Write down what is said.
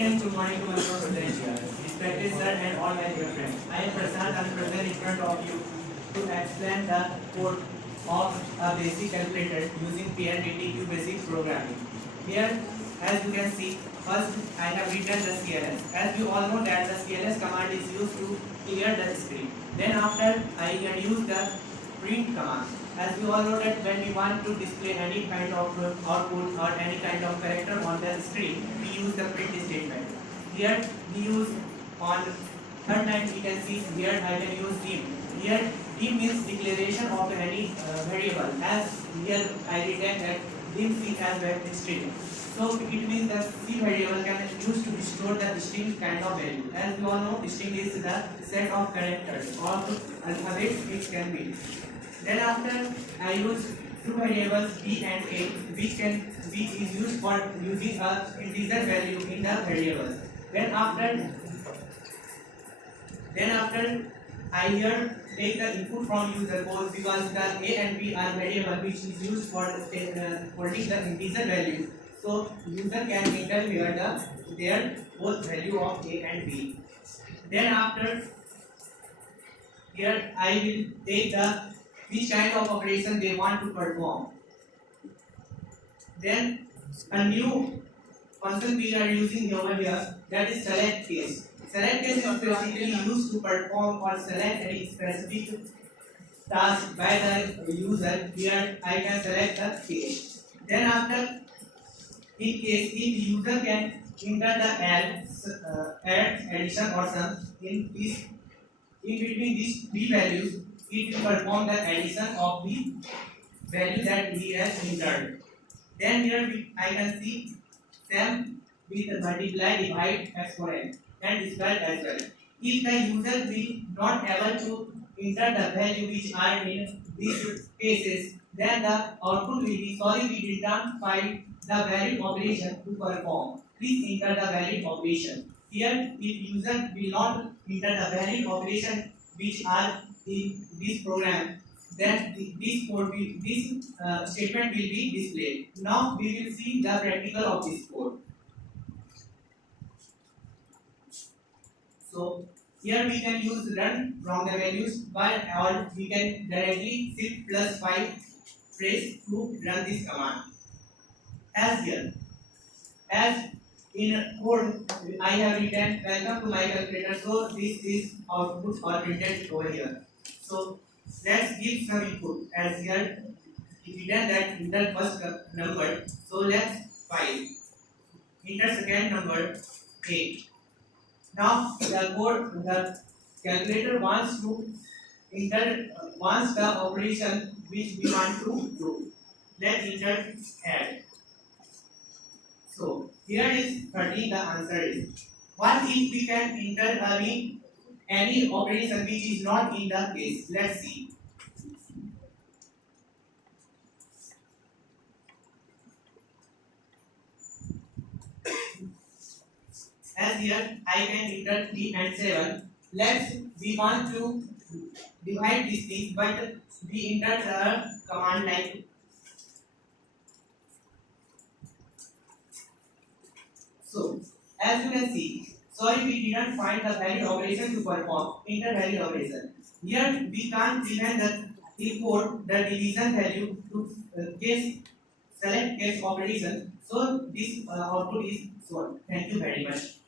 and good morning to my potential, respected sir and all my dear friends. I am Prasad and present in front of you to explain the code of a basic calculator using PNDT Qbasic programming. Here, as you can see, first I have written the CLS. As you all know that the CLS command is used to clear the screen. Then after I can use the print command. As we all know that when we want to display any kind of output or any kind of character on the screen, we use the print statement. Here we use on third line we can see here I can use dim. Here dim means declaration of any variable. As here I written that dim C as a string. So it means that C variable can use to store the distinct kind of value. As we all know, string is the set of characters or alphabets which can be. Then after I use two variables b and a, which is used for using a integer value in the variable. Then after I here take the input from user code because the a and b are variable which is used for holding the integer value. So user can enter here their both value of a and b. Then after here I will take the which kind of operation they want to perform. Then a new function we are using over here, that is select case. Select case is basically used to perform or select any specific task by the user. Here I can select the case. Then after in case if the user can enter the add, addition or sum in between these three values, it will perform the addition of the value that he has entered. Then here I can see sum with multiply, divide, exponent and spell as well. If the user will not able to enter the value which are in these cases, then the output will be sorry we did not find the valid operation to perform. Please enter the valid operation. Here if user will not enter the valid operation which are in this program, then this statement will be displayed. Now we will see the practical of this code. So here we can use run from the values, but or we can directly shift +5 press to run this command. As here, as in code I have written welcome to my calculator, so this is output or printed over here. So let's give some input. As here written that enter first number, so let's 5. Enter second number 8. Now the calculator wants the operation which we want to do. Let's enter add. So here is 13. The answer is. What if we can enter any operation which is not in the case? Let's see. As here I can enter 3 and 7. We want to divide this thing, but we enter the command like so. As you can see, sorry we didn't find the valid operation to perform. Enter valid operation. Here we can't prevent the import the division value to select case operation. So this output is solved. Thank you very much.